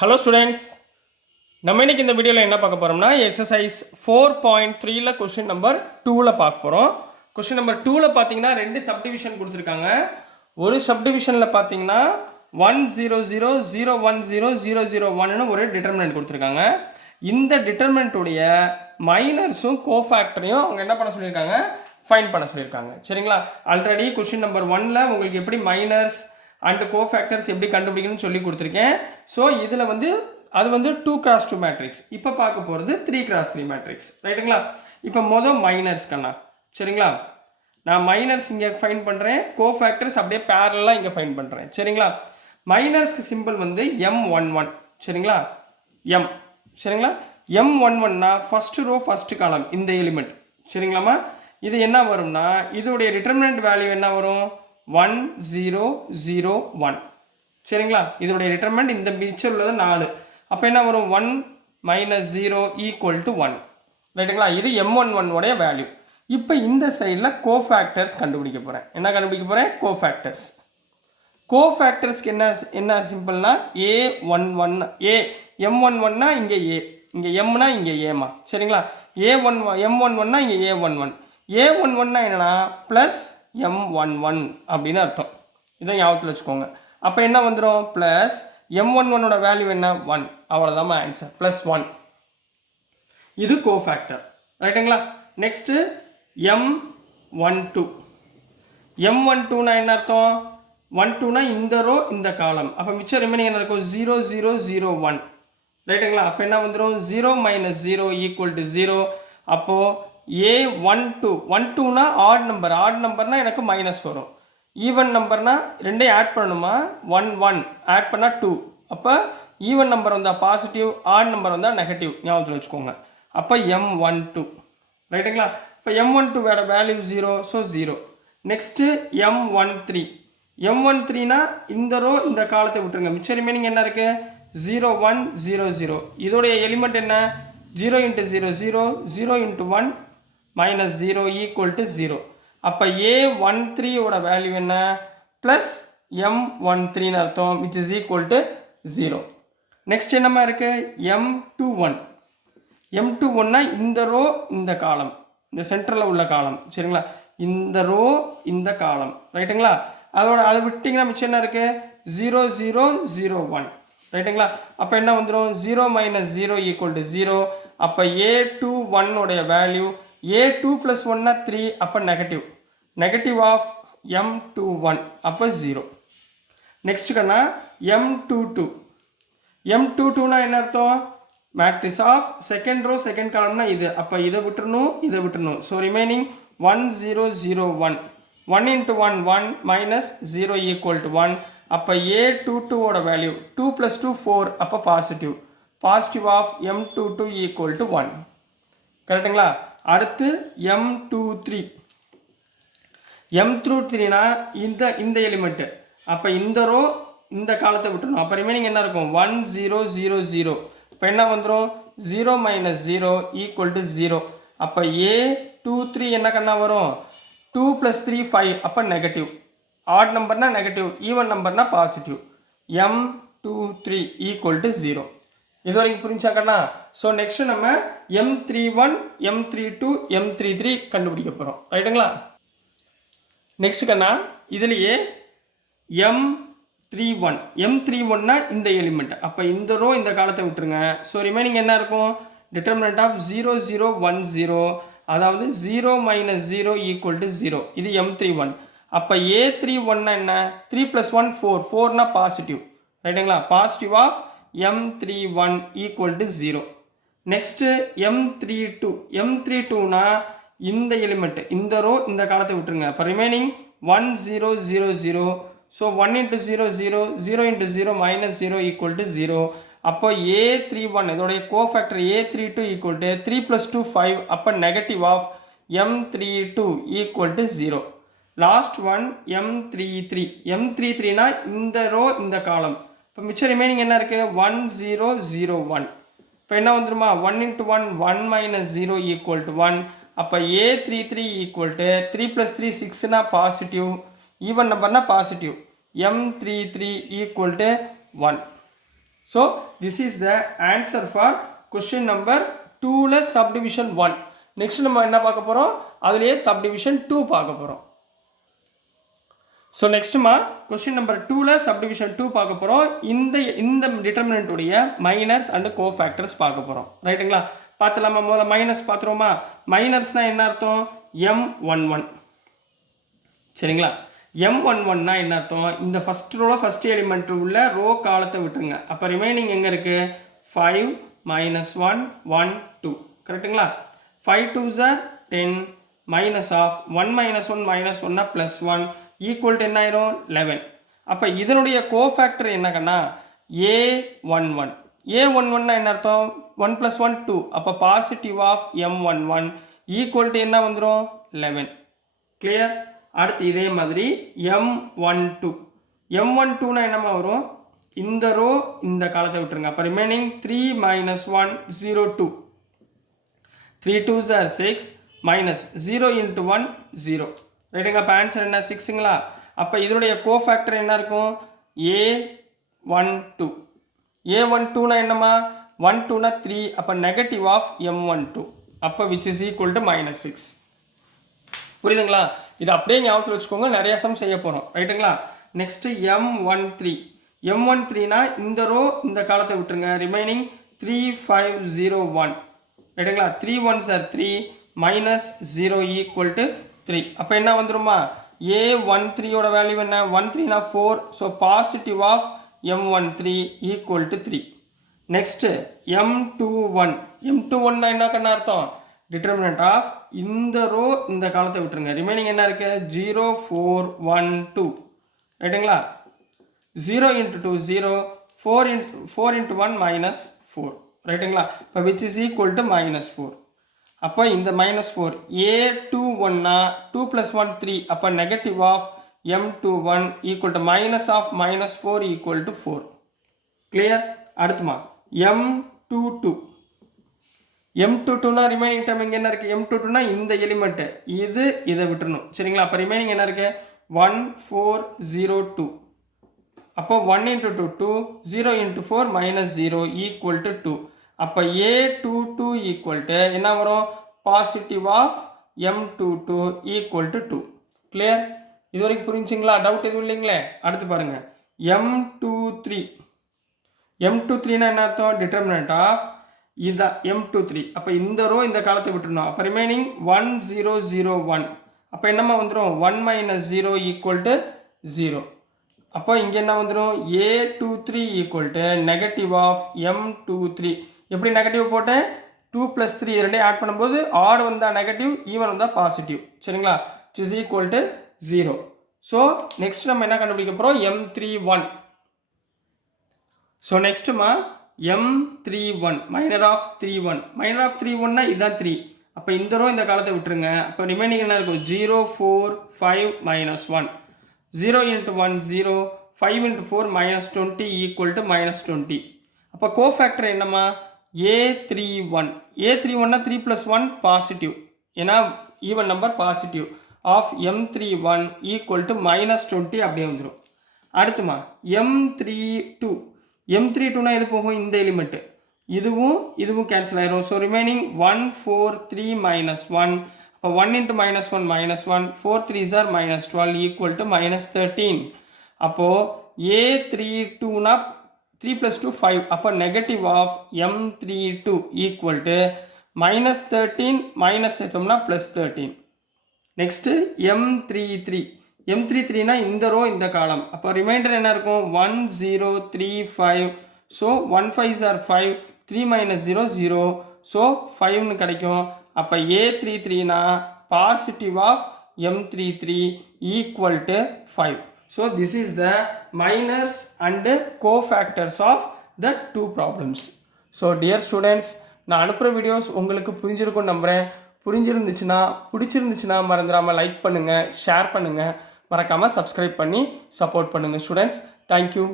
Hello students, நம்ம இன்னைக்கு இந்த வீடியோவில் என்ன பார்க்க போகிறோம்னா எக்ஸசைஸ் 4.3ல கொஸ்டின் நம்பர் 2ல் பார்க்க போகிறோம். கொஸ்டின் நம்பர் 2ல் பார்த்தீங்கன்னா ரெண்டு சப்டிவிஷன் கொடுத்துருக்காங்க. ஒரு சப்டிவிஷனில் பார்த்தீங்கன்னா 100,010,001ன்னு ஒரு டிட்டர்மினன்ட் கொடுத்துருக்காங்க. இந்த டிட்டர்மினன்ட்டுடைய மைனர்ஸும் கோஃபேக்டரையும் அவங்க என்ன பண்ண சொல்லியிருக்காங்க, ஃபைண்ட் பண்ண சொல்லியிருக்காங்க. சரிங்களா? ஆல்ரெடி கொஸ்டின் நம்பர் 1ல் உங்களுக்கு எப்படி மைனர்ஸ் அண்ட் கோஃபேக்டர்ஸ் எப்படி கண்டுபிடிக்கணும்னு சொல்லி கொடுத்துருக்கேன். ஸோ இதில் அது 2x2 மேட்ரிக்ஸ். இப்போ பார்க்க போகிறது 3x3 மேட்ரிக்ஸ். ரைட்டுங்களா? இப்போ மைனர்ஸ் கண்ணா. சரிங்களா? நான் மைனர்ஸ் இங்கே ஃபைண்ட் பண்ணுறேன், கோஃபேக்டர்ஸ் அப்படியே பேரலாக இங்கே ஃபைண்ட் பண்ணுறேன். சரிங்களா? மைனர்ஸ்க்கு சிம்பிள் M11. சரிங்களா? எம். சரிங்களா? M11னா ஃபஸ்ட்டு ரோ ஃபஸ்ட்டு காலம் இந்த எலிமெண்ட். சரிங்களாம்மா? இது என்ன வரும்னா இதோடைய டிட்டர்மினன்ட் வேல்யூ என்ன வரும், 1 0 0 1. சரிங்களா? இதோடைய டிட்டர்மினன்ட் இந்த பிக்சர் உள்ளது 4. அப்போ என்ன வரும், 1 - 0 = 1. ரைட்டுங்களா? இது M11 உடைய வேல்யூ. இப்போ இந்த சைடில் கோஃபேக்டர்ஸ் கண்டுபிடிக்க போகிறேன். என்ன கண்டுபிடிக்க போகிறேன், கோஃபேக்டர்ஸ். கோஃபேக்டர்ஸ்க்கு என்ன சிம்பிள்னா A11 M11னா இங்கே A, இங்கே Mனா இங்கே Aமா. சரிங்களா? M11னா இங்கே A11. A11னா என்னன்னா ப்ளஸ் M11 அப்படின்னு அர்த்தம். இதை ஞாபகத்தில் வச்சுக்கோங்க. அப்போ என்ன வந்துடும், ப்ளஸ் M11ஓட வேல்யூ என்ன, 1. அவ்வளோதான் ஆன்சர், ப்ளஸ் 1. இது கோஃபேக்டர். ரைட்டுங்களா? Next M12. M12னா என்ன அர்த்தம், 12னா இந்த ரோ இந்த காலம். அப்போ மிச்சம் ரிமைனிங் என்ன இருக்கும், 0 0 0 1. ரைட்டுங்களா? அப்போ என்ன வந்துடும், 0 - 0 = 0. அப்போது A12னா ஆட் நம்பர்னா எனக்கு மைனஸ் வரும். ஈவன் நம்பர்னா ரெண்டையும் ஆட் பண்ணணுமா, 1 1 ஆட் பண்ணால் 2. அப்போ ஈவன் நம்பர் வந்தால் பாசிட்டிவ், ஆட் நம்பர் வந்தால் நெகட்டிவ். ஞாபகத்தில் வச்சுக்கோங்க. அப்போ M12. ரைட்டுங்களா? இப்போ M12ஓட வேல்யூ 0, ஸோ 0. Next M13. M13னா இந்த ரோ இந்த காலத்தை விட்டுருங்க, மிச்சம் ரிமைனிங் என்ன இருக்குது, 0 1 0 0. இதோடைய எலிமெண்ட் என்ன, 0 × 0 0 0 × 1 -0 = 0. அப்போ A13ஓட வேல்யூ என்ன, ப்ளஸ் M13ன்னு அர்த்தம், which is equal to 0. Next என்னமா இருக்குது, M21. M21னா இந்த ரோ இந்த காலம், இந்த சென்டரில் உள்ள காலம். சரிங்களா? இந்த ரோ இந்த காலம். ரைட்டுங்களா? அதை விட்டிங்கன்னா மிச்சம் என்ன இருக்குது, 0 0 0 1. ரைட்டுங்களா? அப்போ என்ன வந்துடும், 0 - 0 = 0. அப்போ A21உடைய வேல்யூ, A2 + 1னா 3. அப்போ நெகட்டிவ் ஆஃப் M21. அப்போ 0. நெக்ஸ்ட் கண்ணா M22. M22னா என்ன அர்த்தம், matrix of second row second காலம்னா இது. அப்போ இதை விட்டுறணும். So remaining 1 0 0 1. 1 × 1 1 -0 = 1. அப்போ A22ஓட வேல்யூ 2 + 2 4. அப்போ பாசிட்டிவ் ஆஃப் M22 = 1. கரெக்டுங்களா? அடுத்து M23. M23னா இந்த எலிமெண்ட்டு. அப்போ இந்த ரோ இந்த காலத்தை விட்டுணும். அப்போ ரிமைனிங் என்ன இருக்கும், 1 0 0 0. இப்போ என்ன வந்துடும், 0 - 0 = 0. அப்போ A23 என்ன கண்ணா வரும், 2 + 3 5. அப்போ நெகட்டிவ். ஆட் நம்பர்னா நெகட்டிவ், ஈவன் நம்பர்னா பாசிட்டிவ். M23 = 0. இது வரைக்கும் புரிஞ்சாக்கண்ணா? ஸோ நெக்ஸ்ட் நம்ம M31 M32 M33 கண்டுபிடிக்க போகிறோம். ரைட்டுங்களா? நெக்ஸ்ட் கண்ணா இதுலேயே M31னா இந்த எலிமெண்ட். அப்போ இந்த ரோ இந்த காலத்தை விட்டுருங்க. ஸோ ரிமைனிங் என்ன இருக்கும், டிட்டர்மினன்ட் ஆஃப் 0 0 1 0. அதாவது 0 - 0 = 0. இது M31. அப்போ A31னா என்ன, 3 + 1 4. 4னா பாசிட்டிவ். ரைட்டுங்களா? Positive of M31 = 0. Next M32. M32னா இந்த எலிமெண்ட் இந்த ரோ இந்த காலத்தை விட்டுருங்க. அப்போ ரிமைனிங் 1 0 0 0. ஸோ 1 × 0 0 0 × 0 -0 = 0. அப்போ A31 இதோடைய கோஃபேக்டர் A32 = 3 + 2 5. அப்போ negative of M32 = 0. Last one M33. M33னா இந்த ரோ இந்த காலம். இப்போ மிச்சம் ரிமைனிங் என்ன இருக்குது, 1 0 0 1. இப்போ என்ன வந்துருமா, 1 × 1 1 -0 = 1. அப்போ A33 = 3 + 3 6னா பாசிட்டிவ், ஈவன் நம்பர்னா positive. M33 = 1. So this is the answer for question number 2ல subdivision 1. next நம்ம என்ன பார்க்க போறோம், அதுலயே subdivision 2 பார்க்க போறோம். So next மா question number 2ல subdivision 2 பார்க்க போறோம். இந்த determinant உடைய minors and cofactors பார்க்க போறோம். ரைட்டுங்களா? பார்த்தலாமா? முதல்ல மைனஸ் பார்த்துருவோமா? மைனஸ்னா என்ன அர்த்தம்? M11. சரிங்களா? M11னா என்ன அர்த்தம்? இந்த ஃபர்ஸ்ட் ரோல ஃபர்ஸ்ட் எலிமெண்ட் உள்ள ரோ காலத்தை விட்டுருங்க. அப்போ ரிமைனிங் எங்கே இருக்கு? 5 minus 1 1 2. கரெக்டுங்களா? 5 2s are 10 minus of 1 minus 1 minus 1 plus 1 equal to என்ன ஆயிரும்? 11. அப்போ இதனுடைய கோஃபேக்டர் என்னக்கன்னா A11. A11னா என்ன அர்த்தம்? 1 plus 1 2. அப்போ positive of M11 equal to என்ன வந்துடும்? 11. கிளியர்? அடுத்து இதே மாதிரி M12. M12னா என்னமா வரும்? இந்த ரோ இந்த காலத்தை விட்டுருங்க. அப்போ remaining 3 minus 1 0 2. 3 2s are 6 minus 0 into 1 0. ரைட்டுங்க? அப்போ ஆன்சர் என்ன? 6ங்களா? அப்போ இதனுடைய கோஃபேக்டர் என்ன இருக்கும்? A12. A12னா என்னமா? 1 2னா 3. அப்போ நெகட்டிவ் ஆஃப் M12. அப்போ விச் இஸ் ஈக்குவல் டு -6. புரியுதுங்களா? இது அப்படியே ஞாபகத்தில் வச்சுக்கோங்க, நிறைய சம் செய்ய போகிறோம். ரைட்டுங்களா? Next M13. M13னா இந்த ரோ இந்த காலத்தை விட்டுருங்க. ரிமைனிங் 3 5 0 1. ரைட்டுங்களா? 3 1s are 3 minus 0 equal to 3. அப்போ என்ன வந்துருமா? A13யோட வேல்யூ என்ன? 13னா 4. So positive of M13 equal to 3. Next M21. M21னா என்ன கண்ணா அர்த்தம்? டிட்டர்மினன்ட் ஆஃப் இந்த ரோ இந்த காலத்தை விட்டுருங்க. ரிமைனிங் என்ன இருக்கு? 0 4 1 2. ரைட்டுங்களா? 0 into 2 0. 4 into 1 minus 4. ரைட்டுங்களா? இப்போ விச் இஸ் ஈக்குவல் டு -4. அப்போ இந்த -4 A21னா 2 plus 1 3. அப்போ negative of M21 equal to minus of -4 equal to 4. Clear? அடுத்துமா M22. M22னா ரிமைனிங் டைம் இங்கே என்ன இருக்குது? M22னா இந்த எலிமெண்ட்டு இதை விட்டுறணும். சரிங்களா? அப்போ ரிமைனிங் என்ன இருக்குது? 1 4 0 2. அப்போ 1 into 2 2. 0 into 4 minus 0 equal to 2. அப்போ A22 ஈக்குவல் டு என்ன வரும்? Positive of M22 equal to 2. Clear? இது வரைக்கும் புரிஞ்சுங்களா? டவுட் எதுவும் இல்லைங்களே? அடுத்து பாருங்க M23. M23னா என்ன அர்த்தம்? டிட்டர்மினன்ட் ஆஃப் இதுதான் M23. அப்போ இந்த ரோ இந்த காலத்தை விட்டுருணும். அப்போ ரிமைனிங் 1 0 0 1. அப்போ என்னம்மா வந்துடும்? 1 minus 0 ஈக்குவல் டு 0. அப்போ இங்கே என்ன வந்துடும்? A23 equal to negative of M23. எப்படி நெகட்டிவ் போட்டேன்? 2 plus 3 ரெண்டே ஆட் பண்ணும்போது ஆட் வந்தால் நெகட்டிவ், ஈவன் வந்தால் பாசிட்டிவ். சரிங்களா? which is equal to 0. So next நம்ம என்ன கண்டுபிடிக்க போகிறோம்? M31. ஸோ நெக்ஸ்ட்டுமா M31 minor of 31. Minor of 31னா இதுதான் 3. அப்போ இந்த ரோ இந்த காலத்தை விட்டுருங்க. அப்போ ரிமைனிங் என்ன இருக்கும்? 0 4 5 minus 1. 0 into 1 0. 5 into 4 minus 20 equal to -20. அப்போ கோஃபேக்டர் என்னம்மா? A31. A31னா 3 plus 1 பாசிட்டிவ், ஏன்னா even number positive of M31 equal to -20 அப்படியே வந்துடும். அடுத்துமா M32. M32னா எது போகும்? இந்த எலிமெண்ட்டு இதுவும் கேன்சல் ஆயிரும். So remaining 1 4 3 minus 1. அப்போ 1 into -1 -1. 4 3s are -12 equal to -13. அப்போது A32னா 3 plus 2 5. அப்போ negative of M32 equal to -13 minus சேர்த்தோம்னா +13. Next M33. M33னா இந்த ரோ இந்த காலம். அப்போ ரிமைண்டர் என்ன இருக்கும்? 1 0 3 5. So 1 5s are 5. 3 minus 0 0. So 5னு கிடைக்கும். அப்போ A33னா positive of M33 equal to 5. So this is the minors and cofactors of the 2 problems. So dear students, நான் அனுப்புகிற வீடியோஸ் உங்களுக்கு புரிஞ்சிருக்கும்னு நம்புகிறேன். பிடிச்சிருந்துச்சுன்னா மறந்துடாமல் லைக் பண்ணுங்கள், ஷேர் பண்ணுங்கள், மறக்காமல் சப்ஸ்கிரைப் பண்ணி சப்போர்ட் பண்ணுங்கள் ஸ்டூடெண்ட்ஸ். தேங்க்யூ.